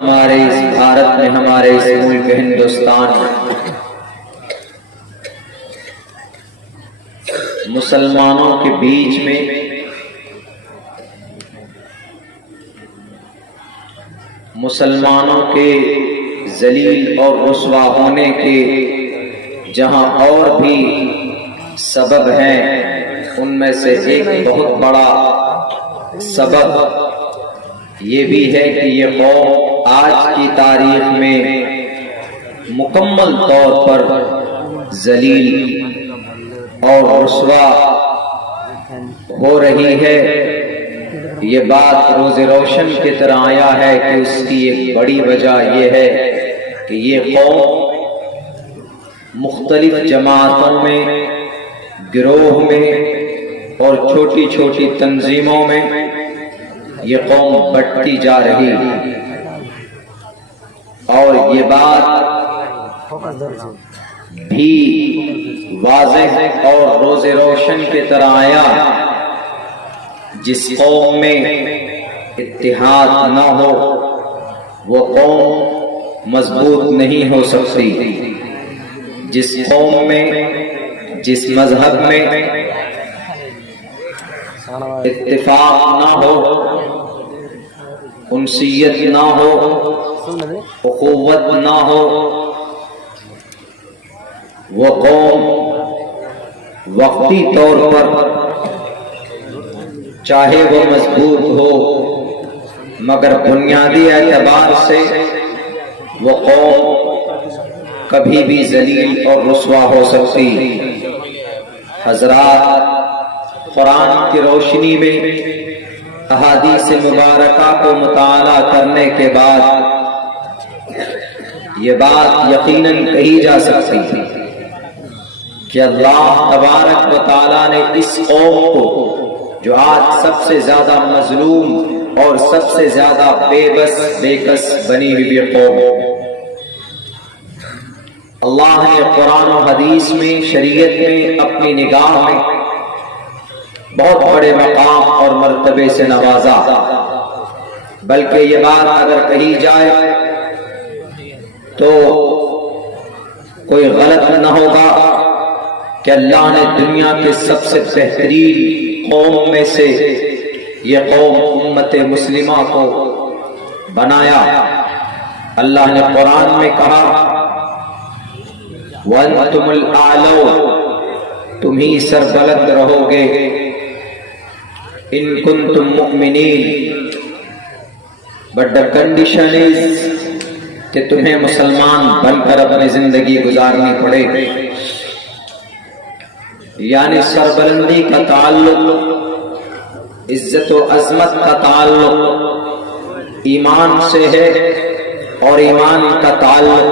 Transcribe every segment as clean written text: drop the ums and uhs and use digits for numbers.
ہمارے اس بھارت میں، ہمارے اس ملک ہندوستان میں مسلمانوں کے بیچ میں مسلمانوں کے ذلیل اور رسوا ہونے کے جہاں اور بھی سبب ہیں، ان میں سے ایک بہت بڑا سبب یہ بھی ہے کہ یہ قوم آج کی تاریخ میں مکمل طور پر ذلیل اور رسوا ہو رہی ہے۔ یہ بات روز روشن کی طرح آیا ہے کہ اس کی ایک بڑی وجہ یہ ہے کہ یہ قوم مختلف جماعتوں میں، گروہ میں اور چھوٹی چھوٹی تنظیموں میں یہ قوم بٹتی جا رہی ہے، اور یہ بات بھی واضح اور روز روشن کی طرح آیا، جس قوم میں اتحاد نہ ہو وہ قوم مضبوط نہیں ہو سکتی۔ جس قوم میں، جس مذہب میں اتفاق نہ ہو، انسیت نہ ہو، اخوت نہ ہو، وہ قوم وقتی طور پر چاہے وہ مضبوط ہو مگر بنیادی اعتبار سے وہ قوم کبھی بھی ذلیل اور رسوا ہو سکتی۔ حضرات، قرآن کی روشنی میں احادیث مبارکہ کو مطالعہ کرنے کے بعد یہ بات یقیناً کہی جا سکتی ہے کہ اللہ تبارک و تعالیٰ نے اس قوم کو، جو آج سب سے زیادہ مظلوم اور سب سے زیادہ بے بس بے کس بنی ہوئی قوم، اللہ نے قرآن و حدیث میں، شریعت میں، اپنی نگاہ میں بہت بڑے مقام اور مرتبے سے نوازا۔ بلکہ یہ بات اگر کہی جائے تو کوئی غلط نہ ہوگا کہ اللہ نے دنیا کے سب سے بہترین قوم میں سے یہ قوم امت مسلمہ کو بنایا۔ اللہ نے قرآن میں کہا وَأَنْتُمُ الْأَعْلَوْنَ، تم ہی سربلند رہو گے، ان کنتم مؤمنین، but the condition is کہ تمہیں مسلمان بن کر اپنی زندگی گزارنی پڑے۔ یعنی سربلندی کا تعلق، عزت و عظمت کا تعلق ایمان سے ہے، اور ایمان کا تعلق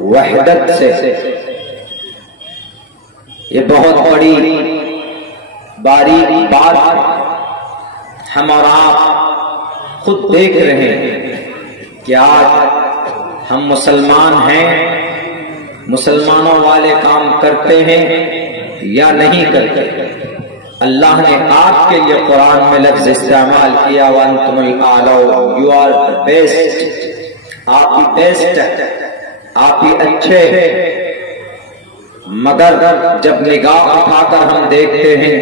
وحدت سے۔ یہ بہت بڑی باریک بات ہم اور آپ خود دیکھ رہے ہیں کہ آج ہم مسلمان ہیں، مسلمانوں والے کام کرتے ہیں یا نہیں کرتے۔ اللہ نے آپ کے لیے قرآن میں لفظ استعمال کیا وَأَنْتُمُ الْأَعْلَوْنَ، you are the best، آپ ہی بیسٹ ہیں، آپ ہی اچھے ہیں۔ مگر جب نگاہ اٹھا کر ہم دیکھتے ہیں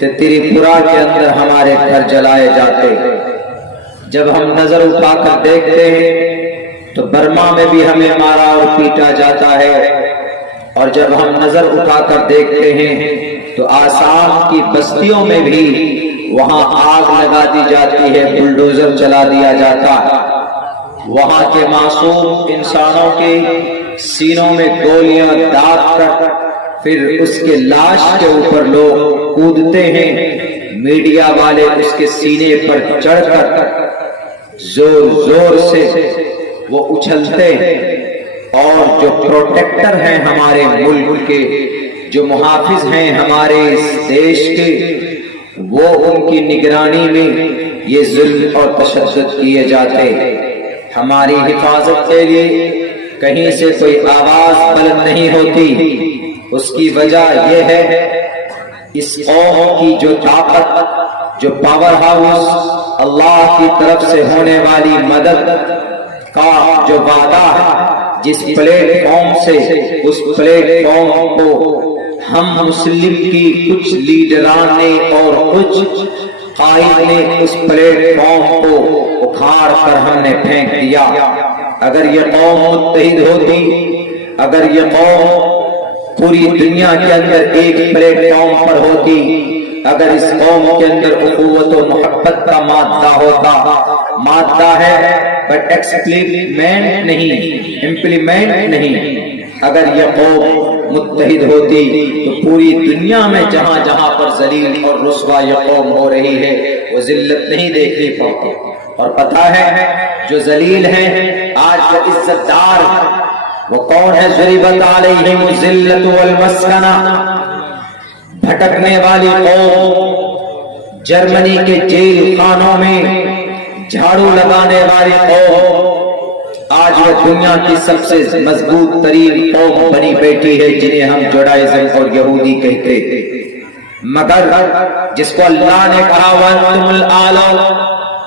تو تریپورہ کے اندر ہمارے گھر جلائے جاتے، جب ہم نظر اٹھا کر دیکھتے ہیں تو برما میں بھی ہمیں مارا اور پیٹا جاتا ہے، اور جب ہم نظر اٹھا کر دیکھتے ہیں تو آسام کی بستیوں میں بھی وہاں آگ لگا دی جاتی ہے، بلڈوزر چلا دیا جاتا ہے، وہاں کے معصوم انسانوں کے سینوں میں گولیاں داغ کر پھر اس کے لاش کے اوپر لوگ کودتے ہیں، میڈیا والے اس کے سینے پر چڑھ کر زور زور سے وہ اچھلتے ہیں، اور جو پروٹیکٹر ہیں ہمارے ملک کے، جو محافظ ہیں ہمارے اس دیش کے، وہ ان کی نگرانی میں یہ ظلم اور تشدد کیے جاتے۔ ہماری حفاظت کے لیے کہیں سے کوئی آواز بلند نہیں ہوتی۔ اس کی وجہ یہ ہے اس قوم کی جو طاقت، جو پاور ہاؤس، اللہ کی طرف سے ہونے والی مدد کا جو وعدہ ہے، جس پلیٹ فارم سے اس پلیٹ فارم کو ہم مسلم کی کچھ لیڈران نے اور کچھ قائد نے اس پلیٹ فارم کو اکھاڑ کر ہم نے پھینک دیا۔ اگر یہ قوم متحد ہوتی، اگر یہ قوم پوری دنیا کے اندر ایک پلیٹ فارم پر ہوتی، اگر اس قوم کے اندر اخوت و محبت کا مادہ ہوتا، مادہ ہے بٹ ایکسپلیمنٹ نہیں، امپلیمنٹ نہیں، اگر یہ قوم متحد ہوتی تو پوری دنیا میں جہاں جہاں پر ذلیل اور رسوا یہ قوم ہو رہی ہے وہ ذلت نہیں دیکھنی پڑتی۔ اور پتہ ہے جو ذلیل ہیں آج وہ عزت دار وہ کون ہے؟ ضربت علیہم الذلۃ والمسکنہ، بھٹکنے والی قوم، جرمنی کے جیل خانوں میں جھاڑو لگانے والی قوم آج وہ دنیا کی سب سے مضبوط ترین قوم بنی بیٹھی ہے، جنہیں ہم جوڈائزم اور یہودی کہتے ہیں۔ مگر جس کو اللہ نے کہا وانتم الاعلی،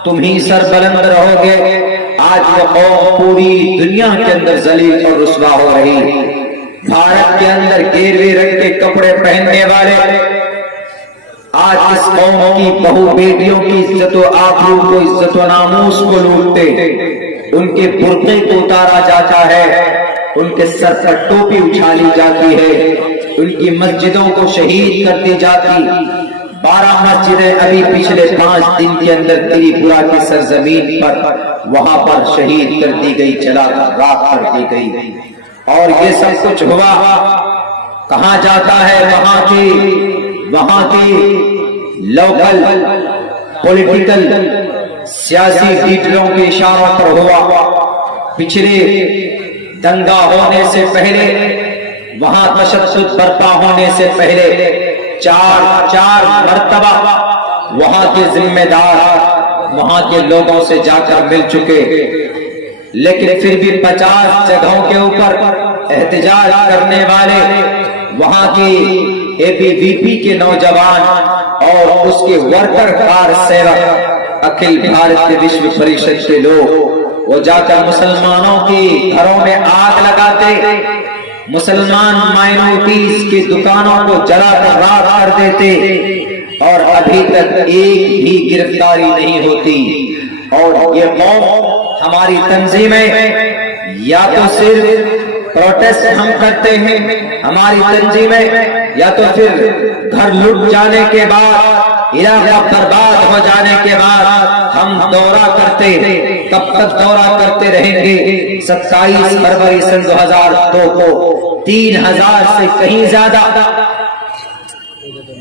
تم ہی سر بلند رہو گے، آج وہ قوم پوری دنیا کے اندر ذلیل اور رسوا ہو رہی ہے۔ بھارت کے اندر گیروے رنگ کے کپڑے پہننے والے آج اس قوم کی بہو بیٹیوں کی عزت و آبرو کو، عزت و ناموس کو لوٹتے، ان کے برقعے کو اتارا جاتا ہے، ان کے سر پر ٹوپی اچھالی جاتی ہے، ان کی مسجدوں کو شہید کر دی جاتی۔ 12 مسجدیں ابھی پچھلے 5 دن کے اندر تریپورہ کی سرزمین پر وہاں پر شہید کر دی گئی، جلا کر راکھ کر دی گئی۔ اور یہ سب کچھ ہوا کہاں جاتا ہے؟ وہاں کی لوکل پولیٹیکل سیاسی لیڈروں کے اشاروں پر ہوا۔ پچھلے دنگا ہونے سے پہلے، وہاں تشدد برپا ہونے سے پہلے چار مرتبہ وہاں کے ذمہ دار وہاں کے لوگوں سے جا کر مل چکے، لیکن پھر بھی 50 جگہوں کے اوپر احتجاج کرنے والے وہاں کی اے بی وی پی کے نوجوان اور اس کے ورکر کار سیوک اکھل بھارت وشو پریشد کے لوگ وہ جا کر مسلمانوں کی گھروں میں آگ لگاتے، مسلمان مائنورٹیز کی دکانوں کو جلا کر راکھ کر دیتے، اور ابھی تک ایک بھی گرفتاری نہیں ہوتی۔ اور یہ قوم، ہماری تنظیمیں یا تو صرف پروٹیسٹ ہم کرتے ہیں، ہماری تنظیمیں یا تو پھر گھر لٹ جانے کے بعد، علاقہ برباد ہو جانے کے بعد ہم دورہ کرتے، کب تک دورہ کرتے رہیں گے؟ 27 فروری سن 2002 کو 3000 سے کہیں زیادہ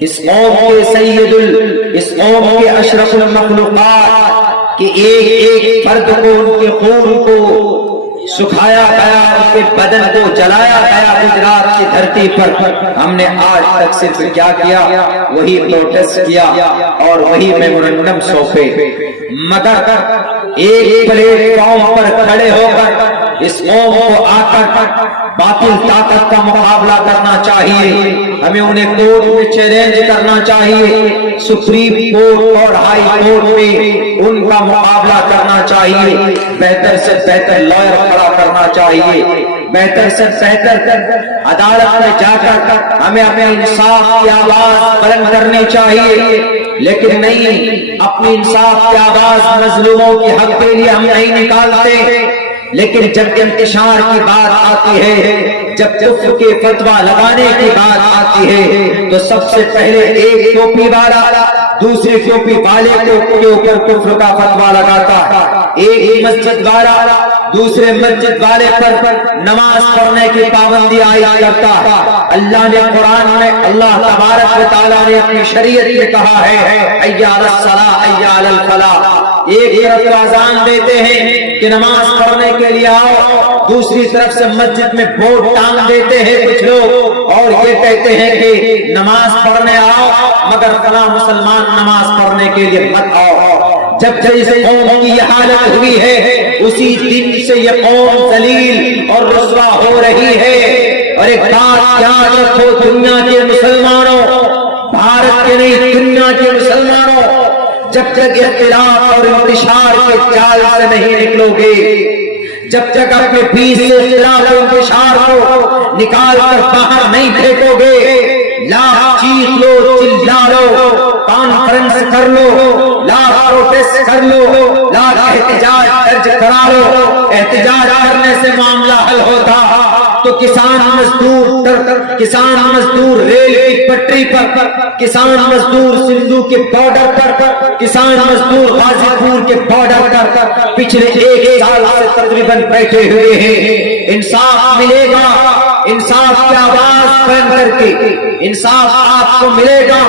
اس قوم کے سید اس قوم کے اشرف المخلوقات کہ ایک فرد کو، ان کے خون کو سکھایا گیا، ان کے بدن کو جلایا گیا گجرات کی دھرتی پر۔ ہم نے آج تک صرف کیا کیا؟ وہی پروٹیسٹ کیا اور وہی میمورنڈم سونپے۔ مگر ایک پلیٹ فارم پر کھڑے ہو کر اس قوم کو آ کر باطل طاقت کا مقابلہ کرنا چاہیے، ہمیں انہیں کورٹ میں چیلنج کرنا چاہیے، سپریم کورٹ اور ہائی کورٹ میں ان کا مقابلہ کرنا چاہیے، بہتر سے بہتر لائر کھڑا کرنا چاہیے، بہتر سے بہتر عدالت میں جا کر ہمیں اپنے انصاف کی آواز بلند کرنی چاہیے۔ لیکن نہیں، اپنی انصاف کی آواز مظلوموں کے حق کے لیے ہم نہیں نکالتے، لیکن جب انتشار کی بات آتی ہے، جب کفر کے فتویٰ لگانے کی بات آتی ہے، تو سب سے پہلے ایک ٹوپی والا دوسری ٹوپی والے کے اوپر کفر کا فتویٰ لگاتا ہے، ایک مسجد والا دوسرے مسجد والے پر نماز پڑھنے کی پابندی عائد کرتا ہے۔ اللہ نے قرآن میں، اللہ تبارک و تعالیٰ نے اپنی شریعت میں کہا ہے حی علی الصلاۃ حی علی الفلاح۔ ایک طرف اذان دیتے ہیں کہ نماز پڑھنے کے لیے آؤ، دوسری طرف سے مسجد میں بورڈ ٹانگ دیتے ہیں کچھ لوگ اور یہ کہتے ہیں کہ نماز پڑھنے آؤ مگر فلاں مسلمان نماز پڑھنے کے لیے مت آؤ۔ جب جیسے قوم کی یہ حالت ہوئی ہے، اسی دن سے یہ قوم ذلیل اور رسوا ہو رہی ہے۔ اور ایک بات یاد رکھو دنیا کے مسلمانوں، بھارت کے نہیں دنیا کے مسلمانوں، جب تک اختلاف اور انتشار کے جال سے نہیں نکلو گے، جب تک اپنے بیچ سے اختلاف و انتشار کو نکال کر باہر نہیں پھینکو گے، لاکھ چیخ لو، چلا لو، کانفرنس کر لو، لاکھ پروٹیسٹ کر لو، لاکھ احتجاج درج کرا لو، احتجاج کرنے سے معاملہ حل ہوتا تو کسان مزدور ریل کی پٹری پر، کسان مزدور سندھو کے بارڈر پر، کسان مزدور غازی پور کے بارڈر پر پچھلے 1 سال سے تقریباً بیٹھے ہوئے ہیں۔ انصاف ملے گا، انصاف کی آواز بلند کر کے انصاف آپ کو ملے گا،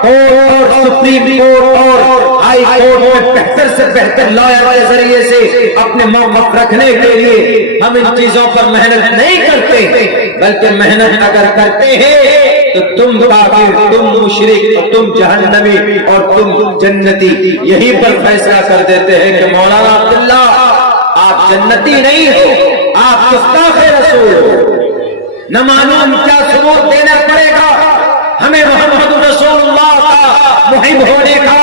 اور سپریم کورٹ اور ہائی کورٹ میں بہتر سے بہتر لائر کے ذریعے سے اپنے موقف رکھنے کے لیے ہم ان چیزوں پر محنت نہیں کرتے، بلکہ محنت اگر کرتے ہیں تو تم کافر، تم مشرک، تم جہنمی اور تم جنتی یہی پر فیصلہ کر دیتے ہیں کہ مولانا عبداللہ آپ جنتی نہیں ہو، آپ گستاخ رسول ہو۔ نہ معلوم کیا ثبوت دینا پڑے گا ہمیں محمد رسول اللہ کا محب ہونے کا۔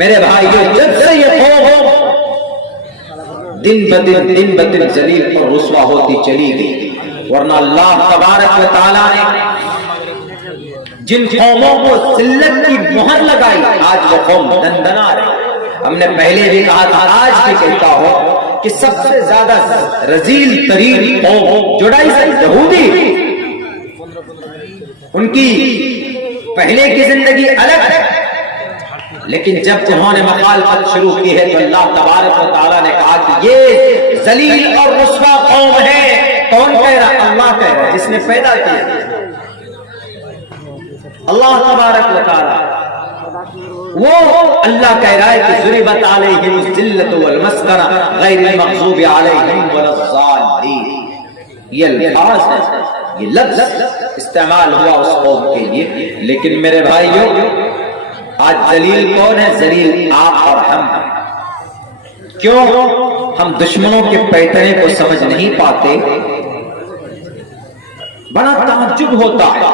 میرے بھائیو، جب سے یہ قوم دن بدن ذلیل اور رسوا ہوتی چلی گئی، ورنہ اللہ تبارک و تعالیٰ نے جن قوموں کو ذلت کی مہر لگائی، آج وہ قوم دندنا رہی۔ ہم نے پہلے بھی کہا تھا، آج بھی کہتا ہوں کہ سب سے زیادہ رذیل ترین قوم جوڈائزم یہودی، ان کی پہلے کی زندگی الگ ہے، لیکن جب انہوں نے مخالفت شروع کی ہے تو اللہ تبارک و تعالیٰ نے کہا کہ یہ ذلیل اور رسوا قوم ہے۔ کون کہہ رہا؟ اللہ کہہ رہا ہے، جس نے پیدا کیا، اللہ تبارک و تعالیٰ۔ وہ اللہ کہہ رہا ہے کہ ضربت علیہم الذلۃ والمسکنہ غیر المغضوب علیہم ولا الضالین۔ یہ الفاظ ہے، یہ لفظ استعمال ہوا اس قوم کے لیے، لیکن میرے بھائیوں آج ذلیل کون ہے؟ ذلیل آپ اور ہم۔ کیوں؟ ہم دشمنوں کے پیٹنے کو سمجھ نہیں پاتے۔ بڑا تعجب ہوتا ہے،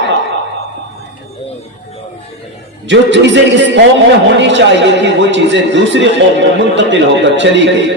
جو چیزیں اس قوم میں ہونی چاہیے تھی وہ چیزیں دوسری قوم میں منتقل ہو کر چلی گئی۔